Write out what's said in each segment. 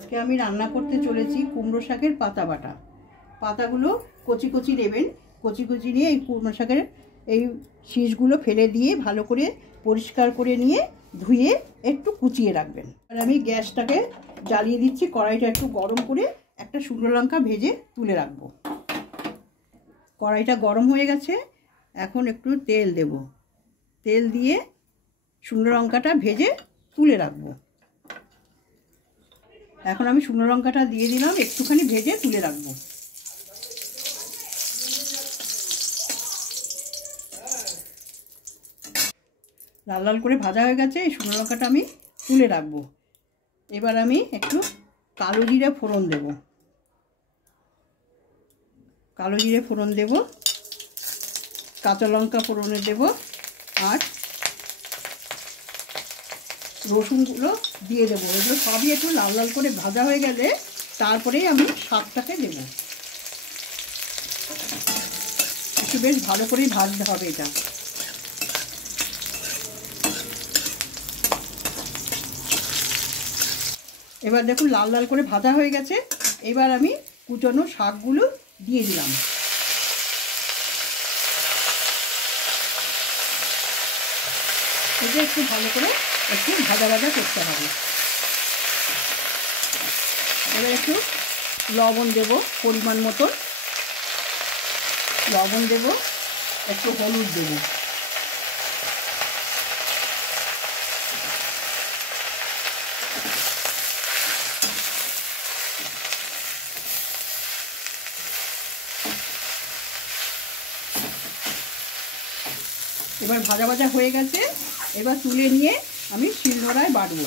আজকে আমি রান্না করতে চলেছি কুমড়ো শাকের পাতা বাটা। পাতাগুলো কচি কচি নেবেন, কচি কচি নিয়ে এই কুমড়ো শাকের এই শীষগুলো ফেলে দিয়ে ভালো করে পরিষ্কার করে নিয়ে ধুয়ে একটু কুচিয়ে রাখবেন। আর আমি গ্যাসটাকে জ্বালিয়ে দিচ্ছি, কড়াইটা একটু গরম করে একটা শুকনো লঙ্কা ভেজে তুলে রাখবো। কড়াইটা গরম হয়ে গেছে, এখন একটু তেল দেব। তেল দিয়ে শুকনো লঙ্কাটা ভেজে তুলে রাখবো। এখন আমি শুকনো লঙ্কাটা দিয়ে দিলাম, একটুখানি ভেজে তুলে রাখবো। লাল লাল করে ভাজা হয়ে গেছে, এই শুকনো লঙ্কাটা আমি তুলে রাখবো। এবার আমি একটু কালো জিরে ফোড়ন দেব। কালো জিরে ফোড়ন দেব, কাঁচা লঙ্কা ফোড়নে দেব, আর রসুনগুলো দিয়ে দেবো। এগুলো সবই একটু লাল লাল করে ভাজা হয়ে গেলে তারপরেই আমি শাকটাকে দেব। একটু বেশ ভালো করেই ভাজতে হবে এটা। এবার দেখুন লাল লাল করে ভাজা হয়ে গেছে। এবার আমি কুচনো শাকগুলো দিয়ে দিলাম। এটা একটু ভালো করে একটু ভাজা ভাজা করতে হবে। এবার একটু লবণ দেব, পরিমাণ মতো লবণ দেব, একটু হলুদ দেব। এবার ভাজা ভাজা হয়ে গেছে, এবার তুলে নিয়ে আমি শিলনোড়ায় বাটবো।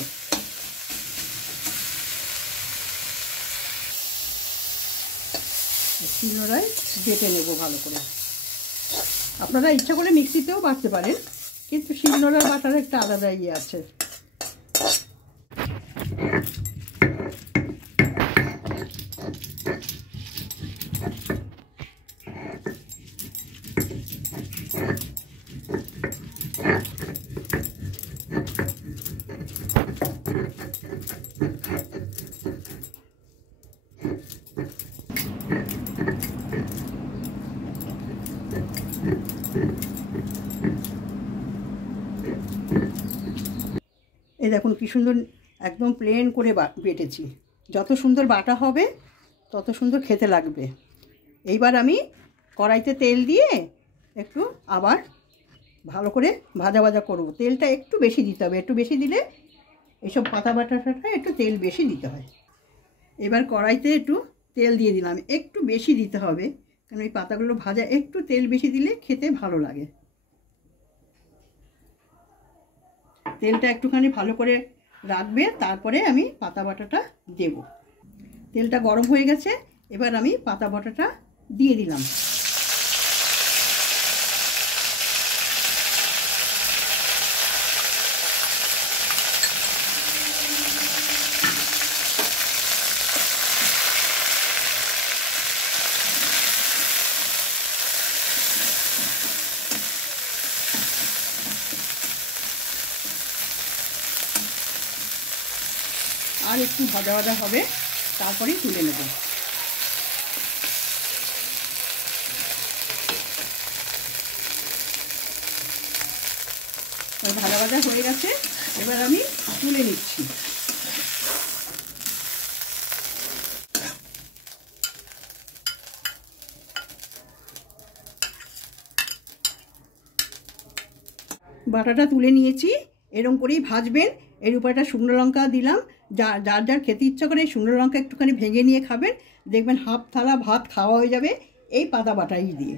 শিলনোড়ায় বেটে নেব ভালো করে। আপনারা ইচ্ছা করে মিক্সিতেও বাটতে পারেন, কিন্তু শিলনোড়ার বাটার একটা আলাদা ইয়ে আছে। এই দেখুন কি সুন্দর একদম প্লেন করে বেটেছি। যত সুন্দর বাটা হবে তত সুন্দর খেতে লাগবে। এইবার আমি কড়াইতে তেল দিয়ে একটু আবার ভালো করে ভাজা ভাজা করব। তেলটা একটু বেশি দিতে হবে, একটু বেশি দিলে এইসব পাতা বাটাটা একটু তেল বেশি দিতে হয়। এবার কড়াইতে একটু তেল দিয়ে দিলাম, একটু বেশি দিতে হবে, কারণ এই পাতাগুলো ভাজা একটু তেল বেশি দিলে খেতে ভালো লাগে। তেলটা একটুখানি ভালো করে রাখবে, তারপরে আমি পাতা বাটাটা দেব। তেলটা গরম হয়ে গেছে, এবার আমি পাতা বাটাটা দিয়ে দিলাম। আর একটু ভাজা ভাজা হবে, তারপরেই তুলে নেব। ভাজা ভাজা হয়ে গেছে, এবার আমি তুলে নিচ্ছি। বাটাটা তুলে নিয়েছি, এরকম করেই ভাজবেন। এর উপরে একটা শুকনো লঙ্কা দিলাম। যার যার খেতে ইচ্ছা করে শুকনো লঙ্কা একটুখানি ভেঙে নিয়ে খাবেন, দেখবেন হাফ থালা ভাত খাওয়া হয়ে যাবে এই পাতা বাটাই দিয়ে।